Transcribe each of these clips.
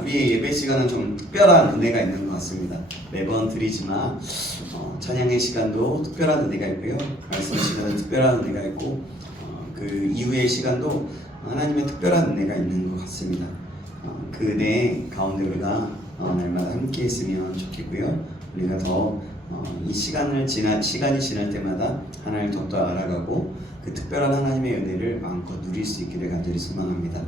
우리의 예배 시간은 좀 특별한 은혜가 있는 것 같습니다. 매번 드리지만 찬양의 시간도 특별한 은혜가 있고요. 말씀 시간은 특별한 은혜가 있고 그 이후의 시간도 하나님의 특별한 은혜가 있는 것 같습니다. 그 은혜 가운데 우리가 날마다 함께 했으면 좋겠고요. 우리가 더 이 시간이 지날 때마다 하나님을 더욱더 알아가고 그 특별한 하나님의 은혜를 마음껏 누릴 수 있기를 간절히 소망합니다.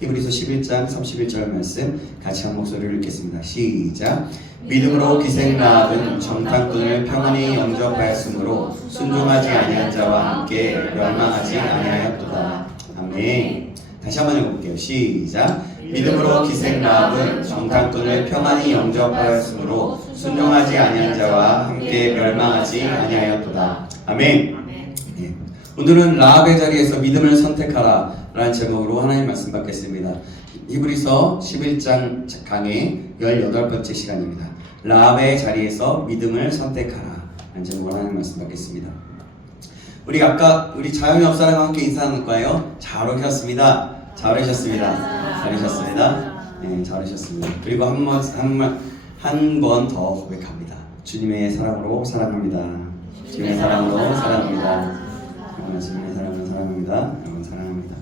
히브리서 11장 31절 말씀 같이 한 목소리를 읽겠습니다. 시작. 믿음으로 기생 라합은 정탐꾼을 평안히 영접하였으므로 순종하지 아니한 자와 함께 멸망하지 아니하였도다. 아멘. 다시 한번 읽어볼게요. 시작. 믿음으로 기생 라합은 정탐꾼을 평안히 영접하였으므로 순종하지 아니한 자와 함께 멸망하지 아니하였도다. 아멘. 네. 오늘은 라합의 자리에서 믿음을 선택하라 라는 제목으로 하나님 말씀 받겠습니다. 히브리서 11장 강의 18번째 시간입니다. 라합의 자리에서 믿음을 선택하라 라는 제목으로 하나님 말씀 받겠습니다. 우리 자영이 옆사람과 함께 인사할까요? 잘 오셨습니다. 잘 오셨습니다. 잘 오셨습니다. 네, 잘 오셨습니다. 그리고 한 번 더 고백합니다. 주님의 사랑으로 사랑합니다. 주님의 사랑으로 사랑합니다. 주님의 사랑으로 사랑합니다. 여러분 사랑합니다.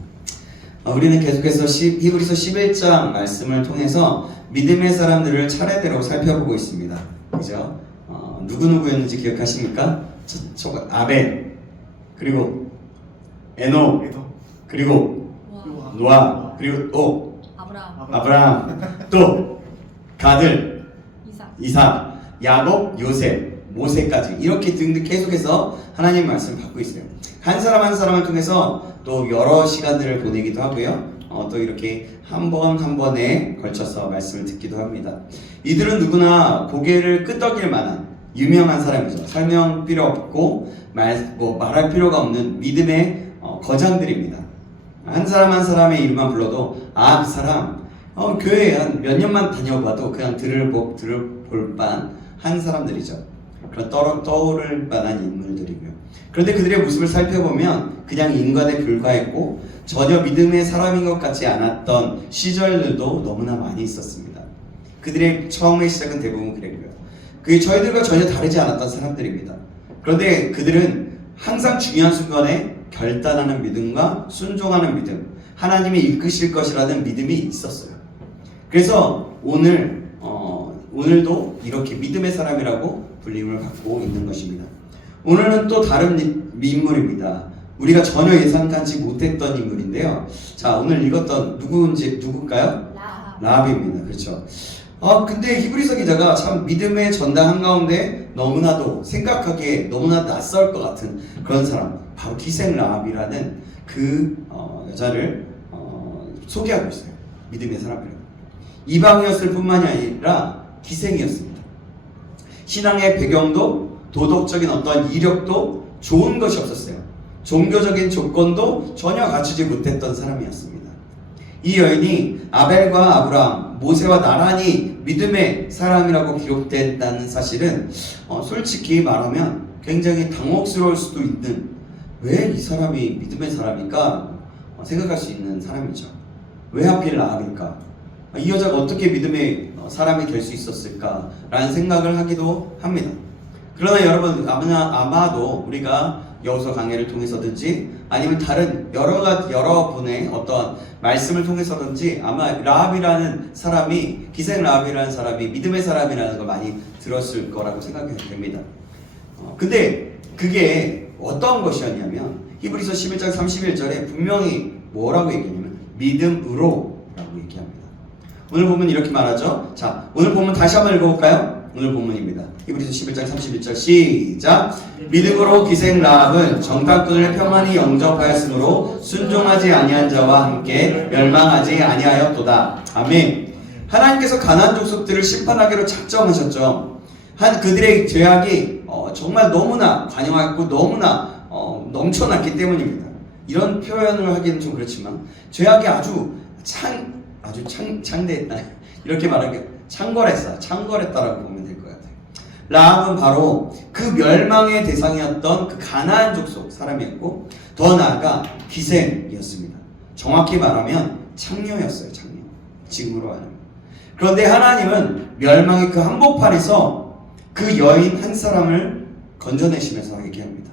우리는 계속해서 히브리서 11장 말씀을 통해서 믿음의 사람들을 차례대로 살펴보고 있습니다. 그죠? 누구였는지 기억하십니까? 아벨, 그리고 에녹, 그리고 노아, 그리고 아브라함, 또 가들, 이삭, 야곱, 요셉, 모세까지 이렇게 등등 계속해서 하나님 말씀 받고 있어요. 한 사람 한 사람을 통해서 또 여러 시간들을 보내기도 하고요. 또 이렇게 한 번에 걸쳐서 말씀을 듣기도 합니다. 이들은 누구나 고개를 끄덕일 만한 유명한 사람이죠. 설명 필요 없고 말할 필요가 없는 믿음의 거장들입니다. 한 사람 한 사람의 이름만 불러도 그 사람 교회에 한 몇 년만 다녀봐도 그냥 들을 뻔한 사람들이죠. 그런 떠오를 만한 인물들이고요. 그런데 그들의 모습을 살펴보면 그냥 인간에 불과했고 전혀 믿음의 사람인 것 같지 않았던 시절들도 너무나 많이 있었습니다. 그들의 처음의 시작은 대부분 그랬고요. 그게 저희들과 전혀 다르지 않았던 사람들입니다. 그런데 그들은 항상 중요한 순간에 결단하는 믿음과 순종하는 믿음, 하나님이 이끄실 것이라는 믿음이 있었어요. 그래서 오늘도 이렇게 믿음의 사람이라고 불림을 받고 있는 것입니다. 오늘은 또 다른 인물입니다. 우리가 전혀 예상하지 못했던 인물인데요. 자, 오늘 읽었던 누굴까요? 라합입니다. 그렇죠. 근데 히브리서 기자가 참 믿음의 전당 한가운데 너무나도 생각하기에 너무나 낯설 것 같은 그런 사람, 바로 기생 라합이라는 그 여자를 소개하고 있어요. 믿음의 사람이라고. 이방이었을 뿐만이 아니라 기생이었습니다. 신앙의 배경도 도덕적인 어떠한 이력도 좋은 것이 없었어요. 종교적인 조건도 전혀 갖추지 못했던 사람이었습니다. 이 여인이 아벨과 아브라함, 모세와 나란히 믿음의 사람이라고 기록된다는 사실은 솔직히 말하면 굉장히 당혹스러울 수도 있는, 왜 이 사람이 믿음의 사람일까 생각할 수 있는 사람이죠. 왜 하필 라합일까? 이 여자가 어떻게 믿음의 사람이 될 수 있었을까 라는 생각을 하기도 합니다. 그러나 여러분 아마도 우리가 여호수아 강해를 통해서든지 아니면 다른 여러 분의 어떠한 말씀을 통해서든지 아마 라합이라는 사람이, 기생 라합이라는 사람이 믿음의 사람이라는 걸 많이 들었을 거라고 생각이 됩니다. 근데 그게 어떤 것이었냐면 히브리서 11장 31절에 분명히 뭐라고 얘기하냐면 믿음으로 라고 얘기합니다. 오늘 본문 이렇게 말하죠. 자, 오늘 본문 다시 한번 읽어볼까요? 오늘 본문입니다. 히브리서 11장 31절 시작. 믿음으로 기생 라합은 정탐꾼을 평안히 영접하였으므로 순종하지 아니한 자와 함께 멸망하지 아니하였도다. 아멘. 하나님께서 가나안 족속들을 심판하기로 작정하셨죠. 그들의 죄악이 정말 너무나 관영했고 너무나 넘쳐났기 때문입니다. 이런 표현을 하기는 좀 그렇지만 죄악이 아주 창대했다 이렇게 말하기 창궐했다라고 보면 될 것 같아요. 라합은 바로 그 멸망의 대상이었던 그 가나안 족속 사람이었고 더 나아가 기생이었습니다. 정확히 말하면 창녀였어요. 지금으로 말합니다. 그런데 하나님은 멸망의 그 한복판에서 그 여인 한 사람을 건져내시면서 얘기합니다.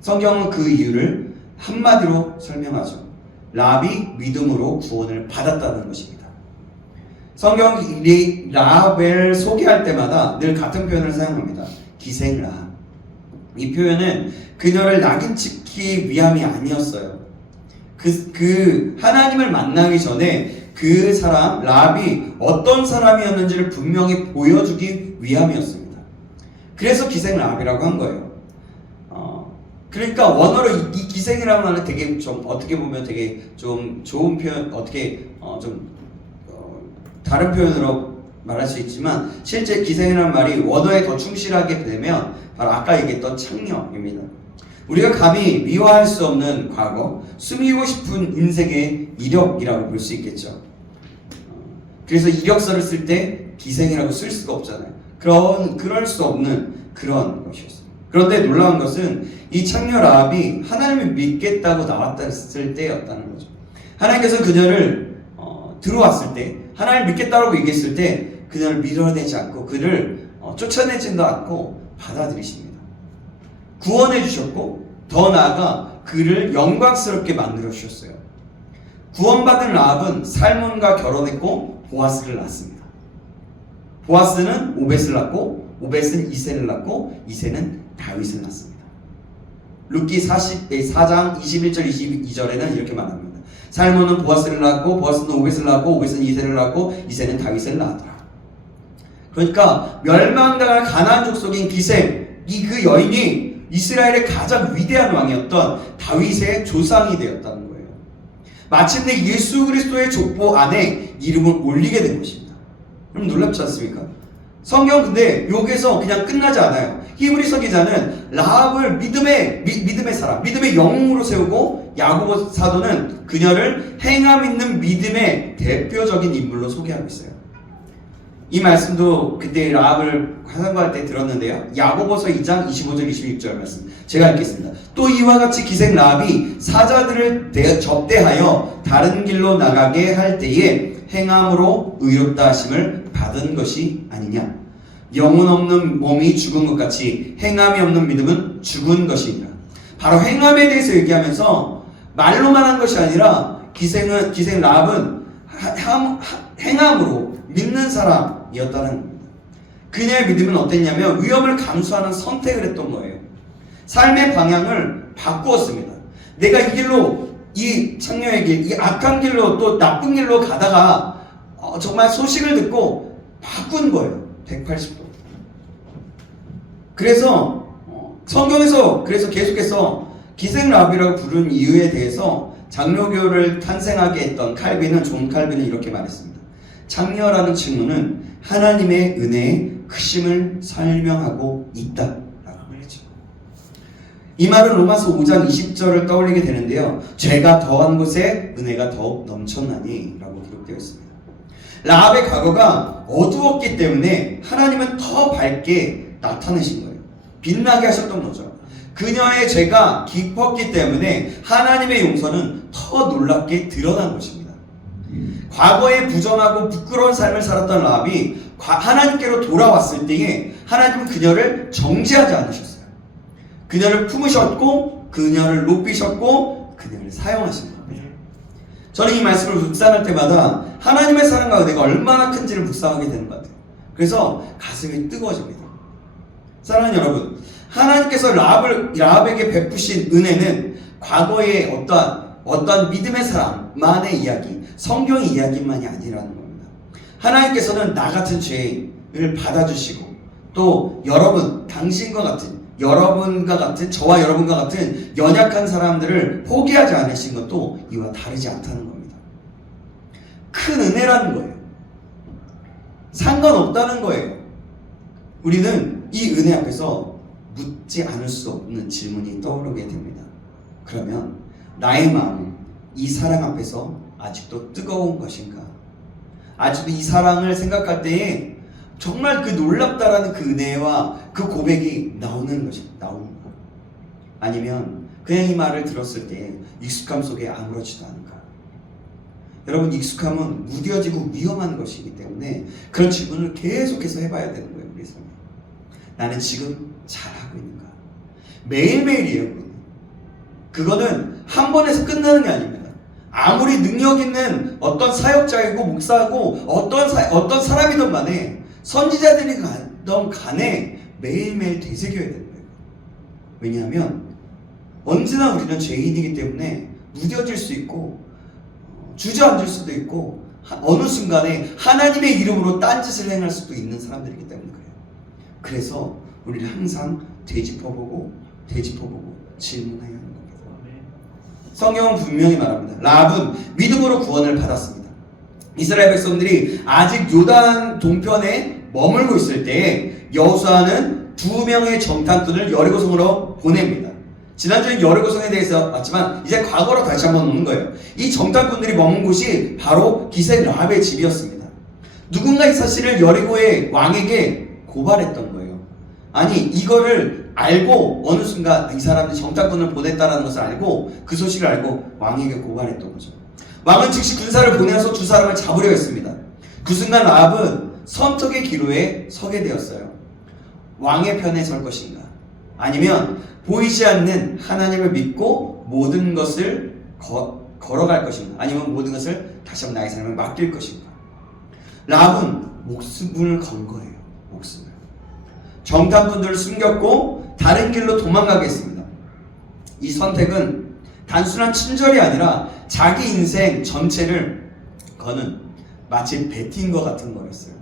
성경은 그 이유를 한마디로 설명하죠. 라합이 믿음으로 구원을 받았다는 것입니다. 성경이 라합을 소개할 때마다 늘 같은 표현을 사용합니다. 기생 라합. 이 표현은 그녀를 낙인찍기 위함이 아니었어요. 그 하나님을 만나기 전에 그 사람 라합이 어떤 사람이었는지를 분명히 보여주기 위함이었습니다. 그래서 기생 라합이라고 한 거예요. 그러니까 원어로 이 기생이라는 말은 되게 좀 어떻게 보면 되게 좀 좋은 표현, 다른 표현으로 말할 수 있지만 실제 기생이라는 말이 원어에 더 충실하게 되면 바로 아까 얘기했던 창녀입니다. 우리가 감히 미화할 수 없는 과거, 숨기고 싶은 인생의 이력이라고 볼 수 있겠죠. 그래서 이력서를 쓸 때 기생이라고 쓸 수가 없잖아요. 그럴 수 없는 그런 것이었어요. 그런데 놀라운 것은 이 창녀 라합이 하나님을 믿겠다고 나왔을 때였다는 거죠. 하나님께서 그녀를 들어왔을 때, 하나님을 믿겠다고 얘기했을 때 그녀를 밀어내지 않고 그를 쫓아내지도 않고 받아들이십니다. 구원해 주셨고 더 나아가 그를 영광스럽게 만들어 주셨어요. 구원받은 라합은 살몬과 결혼했고 보아스를 낳았습니다. 보아스는 오벳을 낳고 오벳은 이새를 낳고 이새는 다윗을 낳습니다. 룻기 4장 21절 22절에는 이렇게 말합니다. 살몬은 보아스를 낳고 보아스는 오벳을 낳고 오벳은 이새를 낳고 이새는 다윗을 낳았더라. 그러니까 멸망당할 가나안 족속인 기생 이 그 여인이 이스라엘의 가장 위대한 왕이었던 다윗의 조상이 되었다는 거예요. 마침내 예수 그리스도의 족보 안에 이름을 올리게 된 것입니다. 그럼 놀랍지 않습니까? 성경 근데 여기서 그냥 끝나지 않아요. 히브리서 기자는 라합을 믿음의 사람, 믿음의 영웅으로 세우고 야고보 사도는 그녀를 행함 있는 믿음의 대표적인 인물로 소개하고 있어요. 이 말씀도 그때 라합을 화상과할 때 들었는데요. 야고보서 2장 25절 26절 말씀 제가 읽겠습니다. 또 이와 같이 기생 라합이 사자들을 접대하여 다른 길로 나가게 할 때에 행함으로 의롭다 하심을 받은 것이 아니냐. 영혼 없는 몸이 죽은 것 같이 행함이 없는 믿음은 죽은 것이니라. 바로 행함에 대해서 얘기하면서 말로만 한 것이 아니라 기생 라합은 행함으로 믿는 사람이었다는 겁니다. 그녀의 믿음은 어땠냐면 위험을 감수하는 선택을 했던 거예요. 삶의 방향을 바꾸었습니다. 내가 이 길로 이 창녀의 길, 이 악한 길로 또 나쁜 길로 가다가 정말 소식을 듣고 바꾼 거예요. 180도. 그래서 성경에서 그래서 계속해서 기생 라합이라고 부른 이유에 대해서 장로교를 탄생하게 했던 존 칼빈은 이렇게 말했습니다. 창녀라는 칭호는 하나님의 은혜의 크심을 설명하고 있다라고 말했죠. 이 말은 로마서 5장 20절을 떠올리게 되는데요. 죄가 더한 곳에 은혜가 더욱 넘쳤나니 라고 기록되어 있습니다. 라합의 과거가 어두웠기 때문에 하나님은 더 밝게 나타내신 거예요. 빛나게 하셨던 거죠. 그녀의 죄가 깊었기 때문에 하나님의 용서는 더 놀랍게 드러난 것입니다. 과거에 부정하고 부끄러운 삶을 살았던 라합이 하나님께로 돌아왔을 때에 하나님은 그녀를 정죄하지 않으셨어요. 그녀를 품으셨고 그녀를 높이셨고 그녀를 사용하신 겁니다. 저는 이 말씀을 묵상할 때마다 하나님의 사랑과 은혜가 얼마나 큰지를 묵상하게 되는 것 같아요. 그래서 가슴이 뜨거워집니다. 사랑하는 여러분, 하나님께서 라합에게 베푸신 은혜는 과거의 어떤 믿음의 사람만의 이야기, 성경의 이야기만이 아니라는 겁니다. 하나님께서는 나 같은 죄를 받아주시고 또 저와 여러분과 같은 연약한 사람들을 포기하지 않으신 것도 이와 다르지 않다는 겁니다. 큰 은혜라는 거예요. 상관없다는 거예요. 우리는 이 은혜 앞에서 묻지 않을 수 없는 질문이 떠오르게 됩니다. 그러면 나의 마음은 이 사랑 앞에서 아직도 뜨거운 것인가? 아직도 이 사랑을 생각할 때에 정말 그 놀랍다라는 그 은혜와 그 고백이 나오는가? 아니면 그냥 이 말을 들었을 때 익숙함 속에 아무렇지도 않은가? 여러분 익숙함은 무뎌지고 위험한 것이기 때문에 그런 질문을 계속해서 해봐야 되는 거예요. 우리 삶에. 나는 지금 잘하고 있는가? 매일매일이에요. 그거는 한 번에서 끝나는 게 아닙니다. 아무리 능력 있는 어떤 사역자이고 목사고 어떤 사람이든 간에 선지자들이든 간에 매일매일 되새겨야 되는 거예요. 왜냐하면 언제나 우리는 죄인이기 때문에 무뎌질 수 있고 주저앉을 수도 있고 어느 순간에 하나님의 이름으로 딴짓을 행할 수도 있는 사람들이기 때문에 그래요. 그래서 우리는 항상 되짚어보고 질문해야 하는 겁니다. 성경은 분명히 말합니다. 라합은 믿음으로 구원을 받았습니다. 이스라엘 백성들이 아직 요단 동편에 머물고 있을 때 여호수아는 2명의 정탐꾼을 여리고성으로 보냅니다. 지난주에 여리고성에 대해서 봤지만 이제 과거로 다시 한번 오는 거예요. 이 정탐꾼들이 머문 곳이 바로 기생 라합의 집이었습니다. 누군가 이 사실을 여리고의 왕에게 고발했던 거예요. 아니 이거를 알고 어느 순간 이 사람들이 정탐꾼을 보냈다는 것을 알고 그 소식을 알고 왕에게 고발했던 거죠. 왕은 즉시 군사를 보내서 두 사람을 잡으려 했습니다. 그 순간 라합은 선택의 기로에 서게 되었어요. 왕의 편에 설 것인가? 아니면 보이지 않는 하나님을 믿고 모든 것을 걸어갈 것인가? 아니면 모든 것을 다시 한번 나의 삶에 맡길 것인가? 라합은 목숨을 건 거예요. 목숨을. 정탐꾼들을 숨겼고 다른 길로 도망가게 했습니다. 이 선택은 단순한 친절이 아니라 자기 인생 전체를 거는 마치 베팅과 같은 거였어요.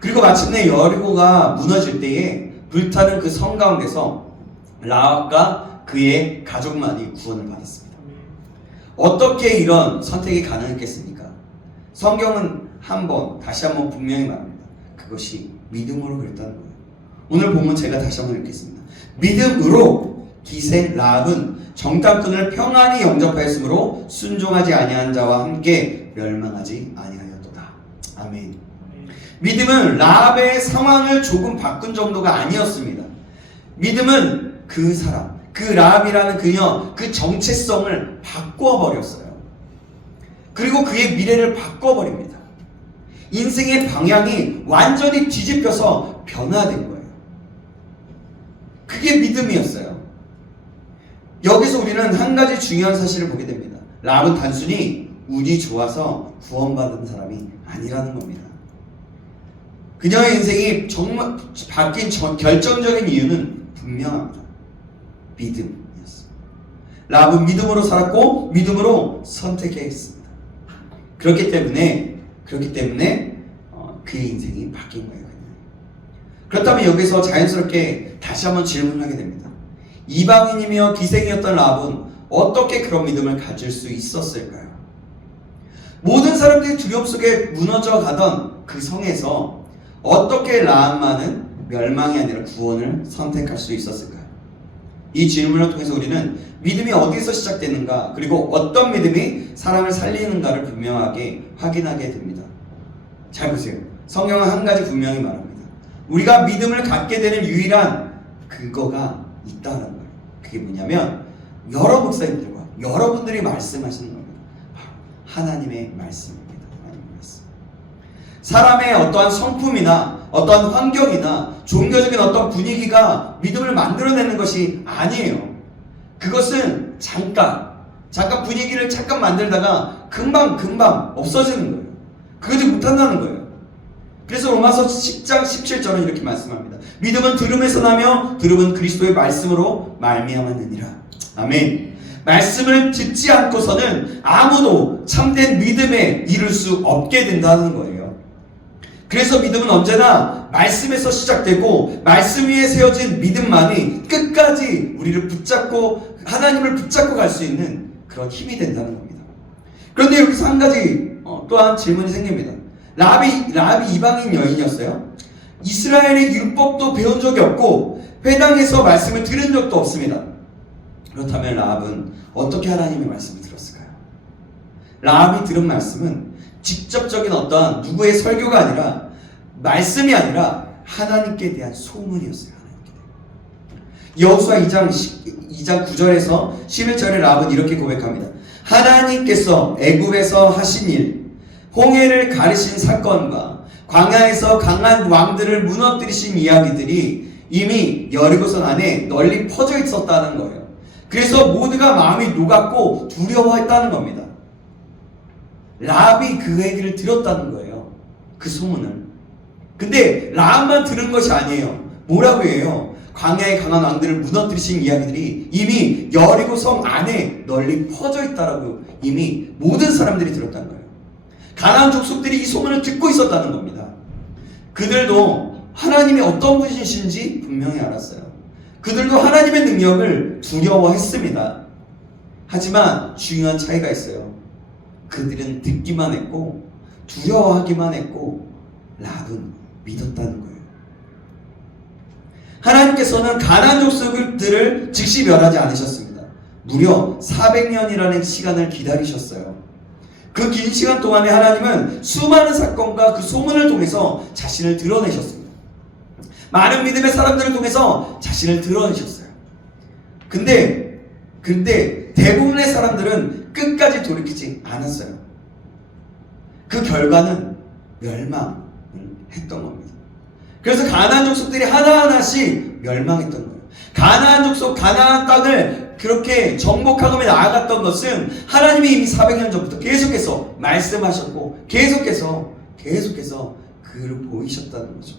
그리고 마침내 여리고가 무너질 때에 불타는 그 성 가운데서 라합과 그의 가족만이 구원을 받았습니다. 어떻게 이런 선택이 가능했겠습니까? 성경은 다시 한번 분명히 말합니다. 그것이 믿음으로 그랬다는 거예요. 오늘 보면 제가 다시 한번 읽겠습니다. 믿음으로 기생 라합은 정탐꾼을 평안히 영접하였으므로 순종하지 아니한 자와 함께 멸망하지 아니하였도다. 아멘. 믿음은 라합의 상황을 조금 바꾼 정도가 아니었습니다. 믿음은 그 사람, 그 라합이라는 그녀, 그 정체성을 바꿔버렸어요. 그리고 그의 미래를 바꿔버립니다. 인생의 방향이 완전히 뒤집혀서 변화된 거예요. 그게 믿음이었어요. 여기서 우리는 한 가지 중요한 사실을 보게 됩니다. 라합은 단순히 운이 좋아서 구원받은 사람이 아니라는 겁니다. 그녀의 인생이 정말 바뀐 결정적인 이유는 분명합니다. 믿음이었어요. 라합은 믿음으로 살았고 믿음으로 선택했습니다. 그렇기 때문에 그의 인생이 바뀐 거예요. 그렇다면 여기서 자연스럽게 다시 한번 질문을 하게 됩니다. 이방인이며 기생이었던 라합은 어떻게 그런 믿음을 가질 수 있었을까요? 모든 사람들이 두려움 속에 무너져 가던 그 성에서 어떻게 라합만은 멸망이 아니라 구원을 선택할 수 있었을까요? 이 질문을 통해서 우리는 믿음이 어디서 시작되는가, 그리고 어떤 믿음이 사람을 살리는가를 분명하게 확인하게 됩니다. 잘 보세요. 성경은 한 가지 분명히 말합니다. 우리가 믿음을 갖게 되는 유일한 근거가 있다는 거예요. 그게 뭐냐면 여러 목사님들과 여러분들이 말씀하시는 겁니다. 하나님의 말씀입니다. 하나님의 말씀. 사람의 어떠한 성품이나 어떠한 환경이나 종교적인 어떤 분위기가 믿음을 만들어내는 것이 아니에요. 그것은 잠깐 분위기를 잠깐 만들다가 금방 없어지는 거예요. 그러지 못한다는 거예요. 그래서 로마서 10장 17절은 이렇게 말씀합니다. 믿음은 들음에서 나며 들음은 그리스도의 말씀으로 말미암았느니라. 아멘. 말씀을 듣지 않고서는 아무도 참된 믿음에 이룰 수 없게 된다는 거예요. 그래서 믿음은 언제나 말씀에서 시작되고 말씀 위에 세워진 믿음만이 끝까지 우리를 붙잡고 하나님을 붙잡고 갈 수 있는 그런 힘이 된다는 겁니다. 그런데 여기서 한 가지 또한 질문이 생깁니다. 라합이 이방인 여인이었어요. 이스라엘의 율법도 배운 적이 없고 회당에서 말씀을 들은 적도 없습니다. 그렇다면 라합은 어떻게 하나님의 말씀을 들었을까요? 라합이 들은 말씀은 직접적인 어떠한 누구의 설교가 아니라, 말씀이 아니라 하나님께 대한 소문이었어요. 여호수아 2장 9절에서 11절에 라합은 이렇게 고백합니다. 하나님께서 애굽에서 하신 일, 홍해를 가르신 사건과 광야에서 강한 왕들을 무너뜨리신 이야기들이 이미 여리고성 안에 널리 퍼져 있었다는 거예요. 그래서 모두가 마음이 녹았고 두려워했다는 겁니다. 라합이 그 얘기를 들었다는 거예요. 그 소문을. 근데 라합만 들은 것이 아니에요. 뭐라고 해요? 광야의 강한 왕들을 무너뜨리신 이야기들이 이미 여리고성 안에 널리 퍼져 있다라고 이미 모든 사람들이 들었다는 거예요. 가나안 족속들이 이 소문을 듣고 있었다는 겁니다. 그들도 하나님이 어떤 분이신지 분명히 알았어요. 그들도 하나님의 능력을 두려워했습니다. 하지만 중요한 차이가 있어요. 그들은 듣기만 했고 두려워하기만 했고 라합은 믿었다는 거예요. 하나님께서는 가나안 족속들을 즉시 멸하지 않으셨습니다. 무려 400년이라는 시간을 기다리셨어요. 그 긴 시간 동안에 하나님은 수많은 사건과 그 소문을 통해서 자신을 드러내셨습니다. 많은 믿음의 사람들을 통해서 자신을 드러내셨어요. 근데 대부분의 사람들은 끝까지 돌이키지 않았어요. 그 결과는 멸망을 했던 겁니다. 그래서 가나안 족속들이 하나하나씩 멸망했던 거예요. 가나안 족속, 가나안 땅을 그렇게 정복하고 나아갔던 것은 하나님이 이미 400년 전부터 계속해서 말씀하셨고 계속해서 그를 보이셨다는 거죠.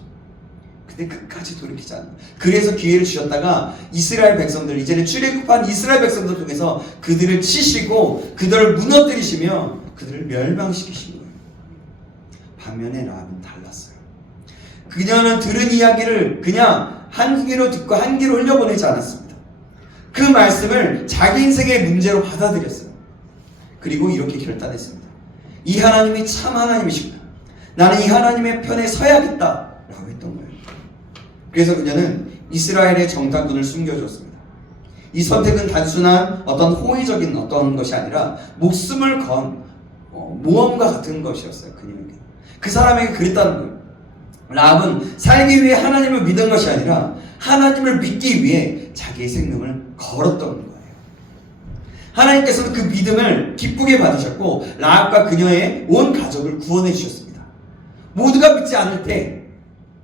근데 끝까지 돌이키지 않아요. 그래서 기회를 주셨다가 이스라엘 백성들, 이제는 출애굽한 이스라엘 백성들 통해서 그들을 치시고 그들을 무너뜨리시며 그들을 멸망시키신 거예요. 반면에 라합은 달랐어요. 그녀는 들은 이야기를 그냥 한 귀로 듣고 한 귀로 흘려보내지 않았습니다. 그 말씀을 자기 인생의 문제로 받아들였어요. 그리고 이렇게 결단했습니다. 이 하나님이 참 하나님이시구나. 나는 이 하나님의 편에 서야겠다 라고 했던 거예요. 그래서 그녀는 이스라엘의 정탐꾼을 숨겨줬습니다. 이 선택은 단순한 어떤 호의적인 어떤 것이 아니라 목숨을 건 모험과 같은 것이었어요. 그녀에게. 그 사람에게 그랬다는 거예요. 라합은 살기 위해 하나님을 믿은 것이 아니라 하나님을 믿기 위해 자기의 생명을 걸었던 거예요. 하나님께서는 그 믿음을 기쁘게 받으셨고 라합과 그녀의 온 가족을 구원해 주셨습니다. 모두가 믿지 않을 때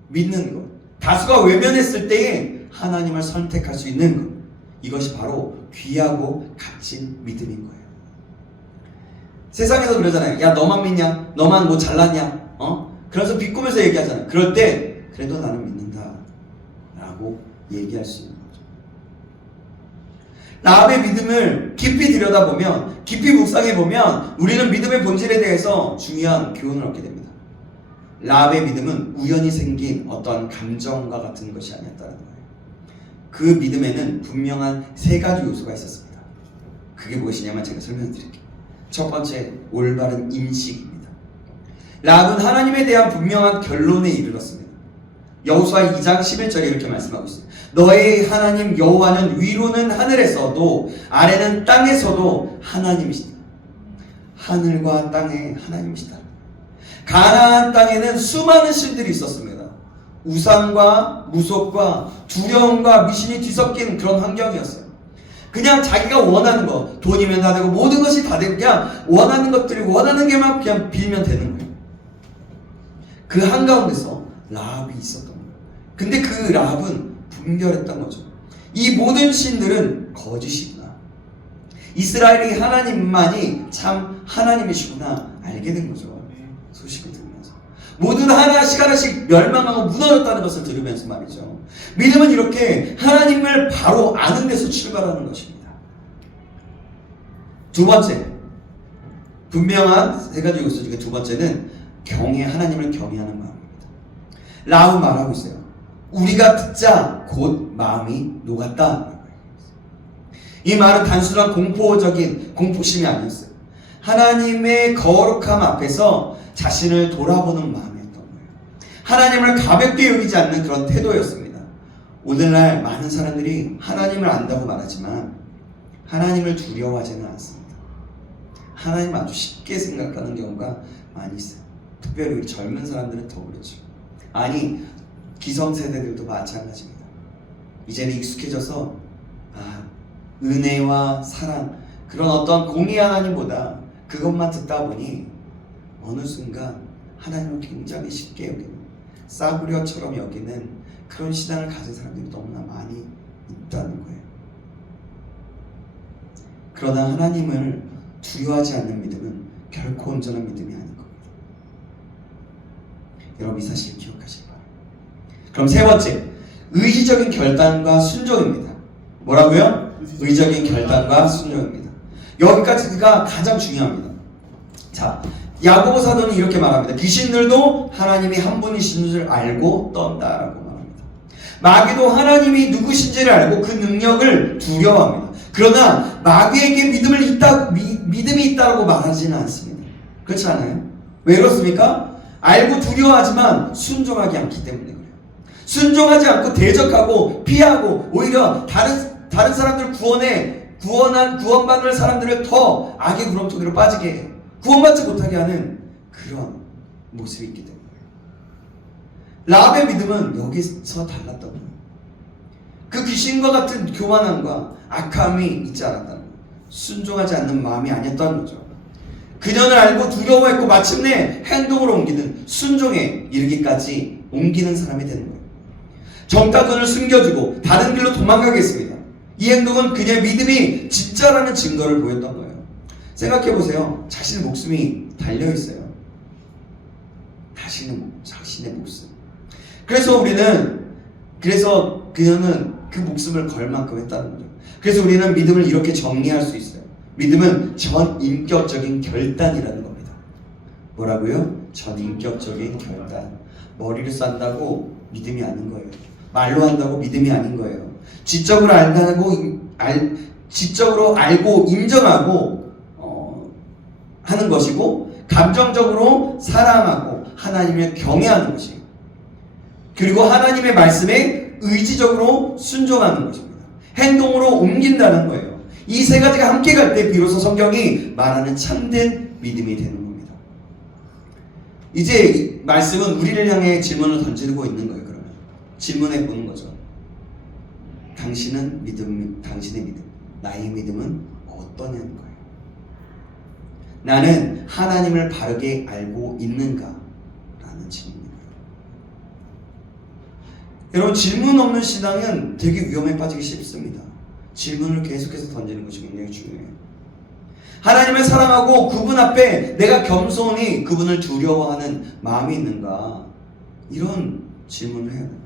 믿는 것, 다수가 외면했을 때에 하나님을 선택할 수 있는 것, 이것이 바로 귀하고 값진 믿음인 거예요. 세상에서 그러잖아요. 야, 너만 믿냐? 너만 뭐 잘났냐? 그래서 비꼬면서 얘기하잖아요. 그럴 때 그래도 나는 믿는다 라고 얘기할 수 있는 거죠. 라합의 믿음을 깊이 들여다보면, 깊이 묵상해보면 우리는 믿음의 본질에 대해서 중요한 교훈을 얻게 됩니다. 라합의 믿음은 우연히 생긴 어떤 감정과 같은 것이 아니었다는 거예요. 그 믿음에는 분명한 3가지 요소가 있었습니다. 그게 무엇이냐면 제가 설명드릴게요. 첫 번째, 올바른 인식입니다. 라합은 하나님에 대한 분명한 결론에 이르렀습니다. 여호수아 2장 11절에 이렇게 말씀하고 있어요. 너의 하나님 여호와는 위로는 하늘에서도 아래는 땅에서도 하나님이시다. 하늘과 땅의 하나님이시다. 가나안 땅에는 수많은 신들이 있었습니다. 우상과 무속과 두려움과 미신이 뒤섞인 그런 환경이었어요. 그냥 자기가 원하는 거, 돈이면 다 되고 모든 것이 다 되고 그냥 원하는 것들이 원하는 게만 그냥 빌면 되는 거예요. 그 한가운데서 라합이 있었던 거예요. 근데 그 라합은 분별했던 거죠. 이 모든 신들은 거짓이구나. 이스라엘이 하나님만이 참 하나님이시구나 알게 된 거죠. 소식을 들으면서 모든 하나씩 멸망하고 무너졌다는 것을 들으면서 말이죠. 믿음은 이렇게 하나님을 바로 아는 데서 출발하는 것입니다. 두 번째, 분명한 3가지 요소 중에 두 번째는 하나님을 경외하는 마음입니다. 라합은 말하고 있어요. 우리가 듣자 곧 마음이 녹았다. 이 말은 단순한 공포적인 공포심이 아니었어요. 하나님의 거룩함 앞에서 자신을 돌아보는 마음이었던 거예요. 하나님을 가볍게 여기지 않는 그런 태도였습니다. 오늘날 많은 사람들이 하나님을 안다고 말하지만 하나님을 두려워하지는 않습니다. 하나님 아주 쉽게 생각하는 경우가 많이 있어요. 특별히 우리 젊은 사람들은 더 그렇죠. 아니, 기성세대들도 마찬가지입니다. 이제는 익숙해져서 은혜와 사랑, 그런 어떤 공의 하나님보다 그것만 듣다 보니 어느 순간 하나님을 굉장히 쉽게 여기는, 싸구려처럼 여기는 그런 신앙을 가진 사람들이 너무나 많이 있다는 거예요. 그러나 하나님을 두려워하지 않는 믿음은 결코 온전한 믿음이 아닌 겁니다. 여러분 이 사실 기억하시기 바랍니다. 그럼 세 번째, 의지적인 결단과 순종입니다. 뭐라고요? 의지적인 결단과 순종입니다. 여기까지가 가장 중요합니다. 자, 야고보 사도는 이렇게 말합니다. 귀신들도 하나님이 한 분이신 줄 알고 떤다라고 말합니다. 마귀도 하나님이 누구신지를 알고 그 능력을 두려워합니다. 그러나 마귀에게 믿음이 있다고 말하지는 않습니다. 그렇지 않아요? 왜 그렇습니까? 알고 두려워하지만 순종하지 않기 때문에 그래요. 순종하지 않고 대적하고 피하고 오히려 다른 사람들 구원받을 사람들을 더 악의 구렁텅이로 빠지게 해요. 구원받지 못하게 하는 그런 모습이 있기 때문에 라합의 믿음은 여기서 달랐던 거예요. 그 귀신과 같은 교만함과 악함이 있지 않았다는 거예요. 순종하지 않는 마음이 아니었다는 거죠. 그녀는 알고 두려워했고 마침내 행동으로 옮기는 순종에 이르기까지 옮기는 사람이 되는 거예요. 정탐꾼을 숨겨주고 다른 길로 도망가게 했습니다. 이 행동은 그녀의 믿음이 진짜라는 증거를 보였던 거예요. 생각해보세요. 자신의 목숨이 달려있어요. 자신의 목숨. 그래서 그녀는 그 목숨을 걸 만큼 했다는 거죠. 그래서 우리는 믿음을 이렇게 정리할 수 있어요. 믿음은 전인격적인 결단이라는 겁니다. 뭐라고요? 전인격적인 결단. 머리를 싼다고 믿음이 아닌 거예요. 말로 한다고 믿음이 아닌 거예요. 지적으로 알고 인정하고 하는 것이고, 감정적으로 사랑하고 하나님을 경외하는 것이에요. 그리고 하나님의 말씀에 의지적으로 순종하는 것입니다. 행동으로 옮긴다는 거예요. 이 세 가지가 함께 갈 때 비로소 성경이 말하는 참된 믿음이 되는 겁니다. 이제 말씀은 우리를 향해 질문을 던지고 있는 거예요. 그러면 질문해 보는 거죠. 당신의 믿음, 나의 믿음은 어떠냐는 거예요. 나는 하나님을 바르게 알고 있는가? 라는 질문입니다. 여러분, 질문 없는 신앙은 되게 위험에 빠지기 쉽습니다. 질문을 계속해서 던지는 것이 굉장히 중요해요. 하나님을 사랑하고 그분 앞에 내가 겸손히 그분을 두려워하는 마음이 있는가? 이런 질문을 해야 됩니다.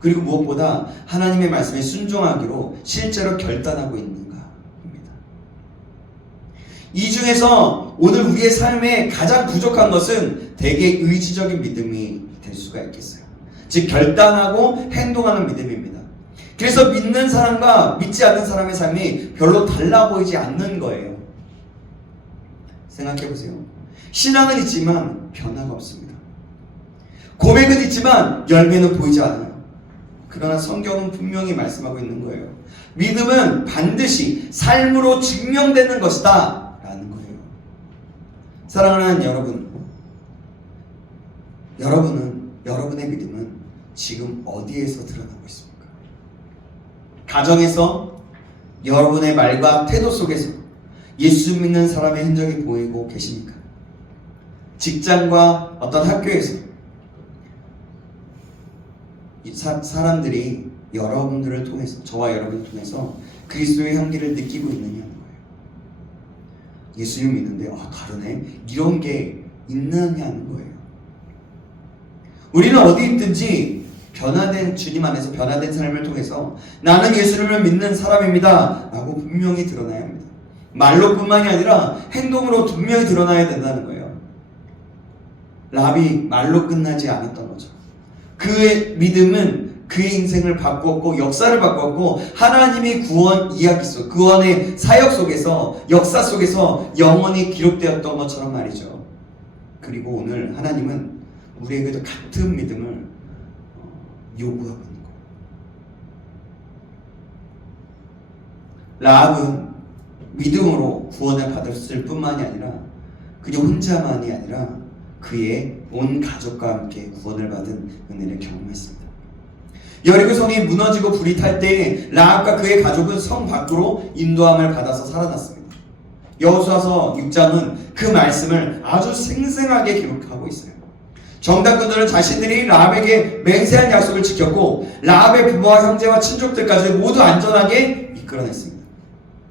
그리고 무엇보다 하나님의 말씀에 순종하기로 실제로 결단하고 있는가입니다. 이 중에서 오늘 우리의 삶에 가장 부족한 것은 대개 의지적인 믿음이 될 수가 있겠어요. 즉 결단하고 행동하는 믿음입니다. 그래서 믿는 사람과 믿지 않는 사람의 삶이 별로 달라 보이지 않는 거예요. 생각해보세요. 신앙은 있지만 변화가 없습니다. 고백은 있지만 열매는 보이지 않아요. 그러나 성경은 분명히 말씀하고 있는 거예요. 믿음은 반드시 삶으로 증명되는 것이다 라는 거예요. 사랑하는 여러분의 믿음은 지금 어디에서 드러나고 있습니까? 가정에서, 여러분의 말과 태도 속에서 예수 믿는 사람의 흔적이 보이고 계십니까? 직장과 어떤 학교에서 사람들이 여러분들을 통해서, 저와 여러분을 통해서 그리스도의 향기를 느끼고 있느냐는 거예요. 예수님 믿는데 다르네? 이런 게 있느냐는 거예요. 우리는 어디 있든지 주님 안에서 변화된 삶을 통해서 나는 예수님을 믿는 사람입니다 라고 분명히 드러나야 합니다. 말로뿐만이 아니라 행동으로 분명히 드러나야 된다는 거예요. 라합이 말로 끝나지 않았던 거죠. 그의 믿음은 그의 인생을 바꾸었고 역사를 바꾸었고 하나님의 구원 이야기 속, 구원의 사역 속에서, 역사 속에서 영원히 기록되었던 것처럼 말이죠. 그리고 오늘 하나님은 우리에게도 같은 믿음을 요구하고 있는 거예요. 라합은 믿음으로 구원을 받았을 뿐만이 아니라 그냥 혼자만이 아니라 그의 온 가족과 함께 구원을 받은 은혜를 경험했습니다. 여리고 성이 무너지고 불이 탈 때에 라합과 그의 가족은 성 밖으로 인도함을 받아서 살아났습니다. 여호수아서 6장은 그 말씀을 아주 생생하게 기록하고 있어요. 정탐꾼들은 자신들이 라합에게 맹세한 약속을 지켰고 라합의 부모와 형제와 친족들까지 모두 안전하게 이끌어냈습니다.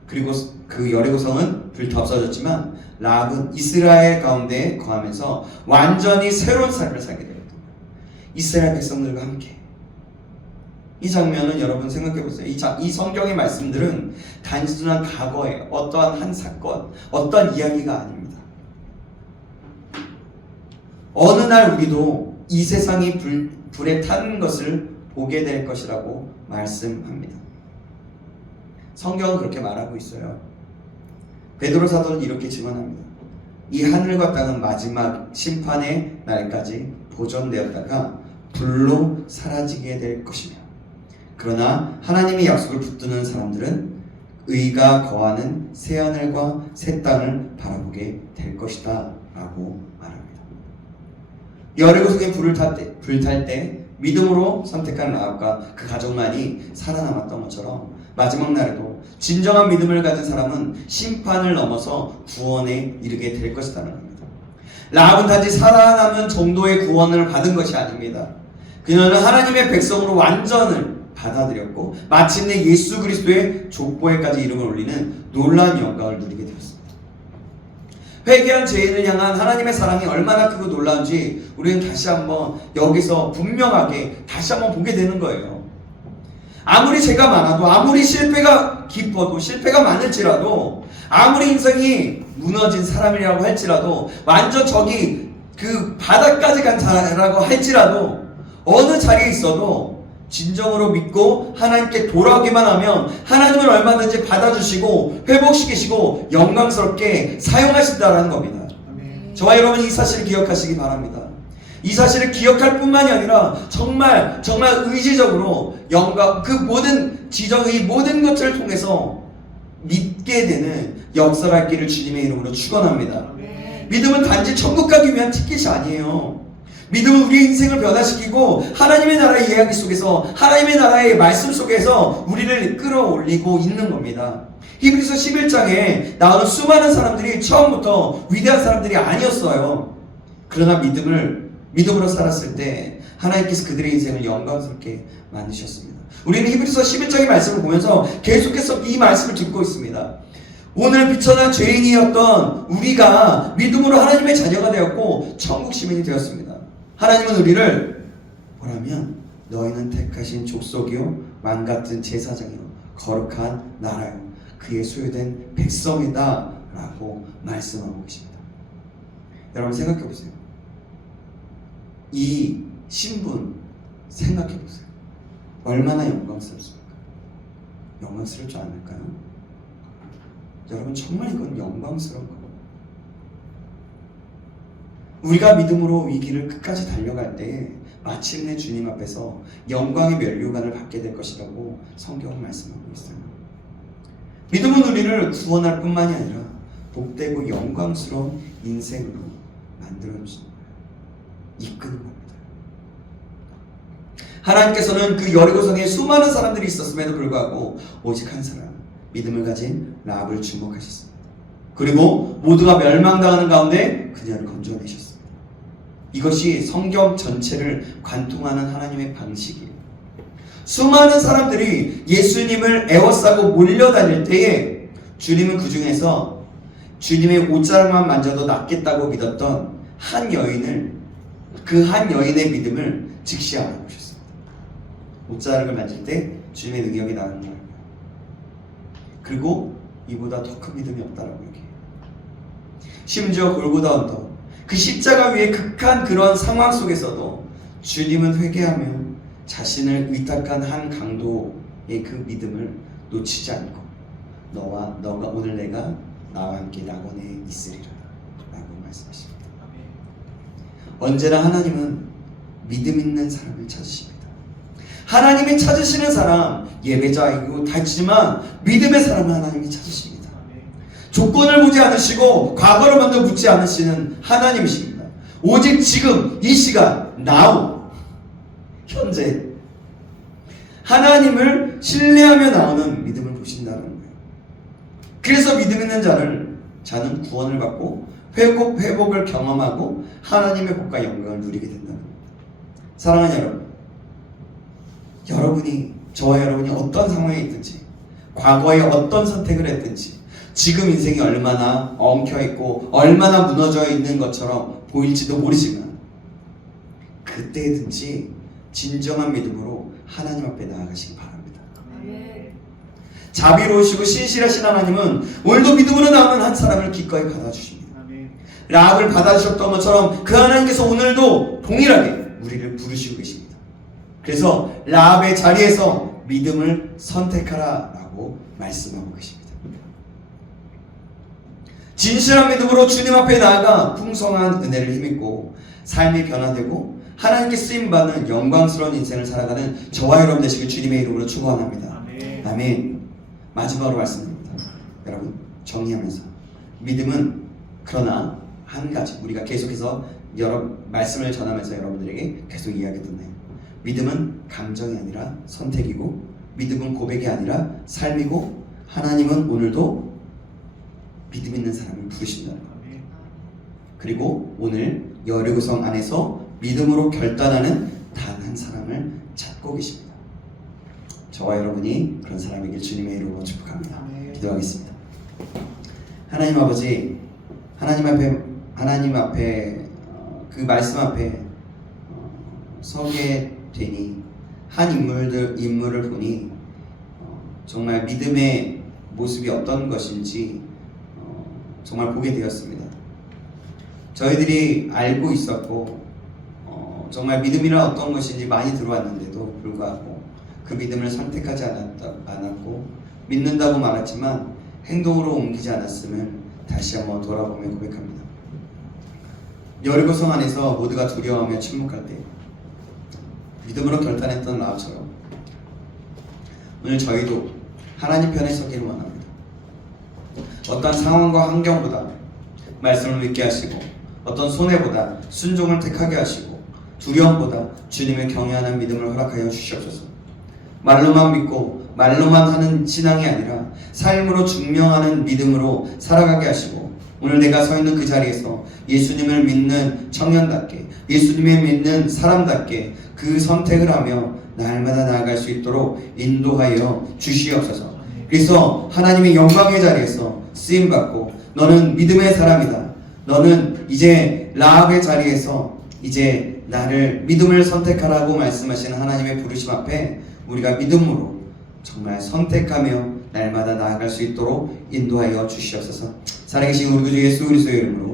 그리고 그 여리고 성은 불타 없어졌지만 라합은 이스라엘 가운데 거하면서 완전히 새로운 삶을 살게 되었다. 이스라엘 백성들과 함께. 이 장면은 여러분 생각해 보세요. 이 성경의 말씀들은 단순한 과거의 어떠한 한 사건, 어떠한 이야기가 아닙니다. 어느 날 우리도 이 세상이 불에 타는 것을 보게 될 것이라고 말씀합니다. 성경은 그렇게 말하고 있어요. 베드로 사도는 이렇게 증언합니다. 이 하늘과 땅은 마지막 심판의 날까지 보존되었다가 불로 사라지게 될 것이며, 그러나 하나님의 약속을 붙드는 사람들은 의가 거하는 새 하늘과 새 땅을 바라보게 될 것이다 라고 말합니다. 여리고성에 불탈 때 믿음으로 선택한 라합과 그 가족만이 살아남았던 것처럼 마지막 날에도 진정한 믿음을 가진 사람은 심판을 넘어서 구원에 이르게 될 것이라는 겁니다. 라합은 단지 살아남은 정도의 구원을 받은 것이 아닙니다. 그녀는 하나님의 백성으로 완전을 받아들였고 마침내 예수 그리스도의 족보에까지 이름을 올리는 놀라운 영광을 누리게 되었습니다. 회개한 죄인을 향한 하나님의 사랑이 얼마나 크고 놀라운지 우리는 다시 한번 여기서 분명하게 다시 한번 보게 되는 거예요. 아무리 죄가 많아도, 아무리 실패가 깊어도, 실패가 많을지라도, 아무리 인생이 무너진 사람이라고 할지라도, 완전 저기 그 바닥까지 간 자라고 할지라도, 어느 자리에 있어도 진정으로 믿고 하나님께 돌아오기만 하면 하나님은 얼마든지 받아주시고 회복시키시고 영광스럽게 사용하신다라는 겁니다. 저와 여러분 이 사실을 기억하시기 바랍니다. 이 사실을 기억할 뿐만이 아니라 정말 의지적으로 영광, 그 모든 지정의 모든 것들을 통해서 믿게 되는 역사할 길을 주님의 이름으로 축원합니다. 믿음은 단지 천국 가기 위한 티켓이 아니에요. 믿음은 우리의 인생을 변화시키고 하나님의 나라의 이야기 속에서, 하나님의 나라의 말씀 속에서 우리를 끌어올리고 있는 겁니다. 히브리서 11장에 나오는 수많은 사람들이 처음부터 위대한 사람들이 아니었어요. 그러나 믿음으로 살았을 때 하나님께서 그들의 인생을 영광스럽게 만드셨습니다. 우리는 히브리서 11장의 말씀을 보면서 계속해서 이 말씀을 듣고 있습니다. 오늘 비천한 죄인이었던 우리가 믿음으로 하나님의 자녀가 되었고 천국 시민이 되었습니다. 하나님은 우리를 뭐라면 너희는 택하신 족속이요 왕같은 제사장이요 거룩한 나라요 그의 소유된 백성이다 라고 말씀하고 계십니다. 여러분 생각해 보세요. 이 신분 생각해 보세요. 얼마나 영광스럽습니까? 영광스럽지 않을까요? 여러분 정말 이건 영광스러운 거예요. 우리가 믿음으로 이 길을 끝까지 달려갈 때 마침내 주님 앞에서 영광의 면류관을 받게 될 것이라고 성경은 말씀하고 있어요. 믿음은 우리를 구원할 뿐만이 아니라 복되고 영광스러운 인생으로 만들어주는 거예요. 이끄는 겁니다. 하나님께서는 그 여리고성에 수많은 사람들이 있었음에도 불구하고 오직 한 사람, 믿음을 가진 라합을 주목하셨습니다. 그리고 모두가 멸망당하는 가운데 그녀를 건져내셨습니다. 이것이 성경 전체를 관통하는 하나님의 방식이에요. 수많은 사람들이 예수님을 애워싸고 몰려다닐 때에 주님은 그 중에서 주님의 옷자락만 만져도 낫겠다고 믿었던 한 여인을, 그 한 여인의 믿음을 즉시 알아보셨습니다. 옷자락을 만질 때 주님의 능력이 나는 거예요. 그리고 이보다 더 큰 믿음이 없다라고 얘기해요. 심지어 골고다 언덕, 그 십자가 위에 극한 그런 상황 속에서도 주님은 회개하며 자신을 의탁한 한 강도의 그 믿음을 놓치지 않고 너가 오늘 내가 나와 함께 낙원에 있으리라 라고 말씀하십니다. 언제나 하나님은 믿음 있는 사람을 찾으십니다. 하나님이 찾으시는 사람, 예배자이고 다지만 믿음의 사람은 하나님이 찾으십니다. 조건을 보지 않으시고 과거를 먼저 묻지 않으시는 하나님이십니다. 오직 지금 이 시간 now 현재 하나님을 신뢰하며 나오는 믿음을 보신다는 거예요. 그래서 믿음 있는 자는 구원을 받고 회복을 경험하고 하나님의 복과 영광을 누리게 된다는 거예요. 사랑하는 여러분, 저와 여러분이 어떤 상황에 있든지, 과거에 어떤 선택을 했든지, 지금 인생이 얼마나 엉켜있고 얼마나 무너져 있는 것처럼 보일지도 모르지만, 그때든지 진정한 믿음으로 하나님 앞에 나아가시기 바랍니다. 자비로우시고 신실하신 하나님은 오늘도 믿음으로 나오는 한 사람을 기꺼이 받아주십니다. 라합을 받아주셨던 것처럼 그 하나님께서 오늘도 동일하게 우리를 부르시고 계십니다. 그래서 라합의 자리에서 믿음을 선택하라 라고 말씀하고 계십니다. 진실한 믿음으로 주님 앞에 나아가 풍성한 은혜를 힘입고 삶이 변화되고 하나님께 쓰임받는 영광스러운 인생을 살아가는 저와 여러분 되시길 주님의 이름으로 축원합니다. 아멘. 마지막으로 말씀드립니다. 여러분, 정리하면서 믿음은 그러나 한 가지, 우리가 계속해서 여러 말씀을 전하면서 여러분들에게 계속 이야기했네요. 믿음은 감정이 아니라 선택이고, 믿음은 고백이 아니라 삶이고, 하나님은 오늘도 믿음 있는 사람을 부르신다는 겁니다. 그리고 오늘 여리고성 안에서 믿음으로 결단하는 단 한 사람을 찾고 계십니다. 저와 여러분이 그런 사람이길 주님의 이름으로 축복합니다. 기도하겠습니다. 하나님 아버지, 하나님 앞에 그 말씀 앞에 서게 되니 한 인물을 보니 정말 믿음의 모습이 어떤 것인지 정말 보게 되었습니다. 저희들이 알고 있었고 정말 믿음이란 어떤 것인지 많이 들어왔는데도 불구하고 그 믿음을 선택하지 않았고 믿는다고 말했지만 행동으로 옮기지 않았음을 다시 한번 돌아보며 고백합니다. 여리고성 안에서 모두가 두려워하며 침묵할 때 믿음으로 결단했던 라합처럼 오늘 저희도 하나님 편에 서기를 원합니다. 어떤 상황과 환경보다 말씀을 믿게 하시고, 어떤 손해보다 순종을 택하게 하시고, 두려움보다 주님을 경외하는 믿음을 허락하여 주시옵소서. 말로만 믿고 말로만 하는 신앙이 아니라 삶으로 증명하는 믿음으로 살아가게 하시고, 오늘 내가 서 있는 그 자리에서 예수님을 믿는 청년답게, 예수님을 믿는 사람답게 그 선택을 하며 날마다 나아갈 수 있도록 인도하여 주시옵소서. 그래서 하나님의 영광의 자리에서 쓰임받고, 너는 믿음의 사람이다, 너는 이제 라합의 자리에서 이제 나를 믿음을 선택하라고 말씀하시는 하나님의 부르심 앞에 우리가 믿음으로 정말 선택하며 날마다 나아갈 수 있도록 인도하여 주시옵소서. 살아계신 우리 구주 예수 그리스도의 이름으로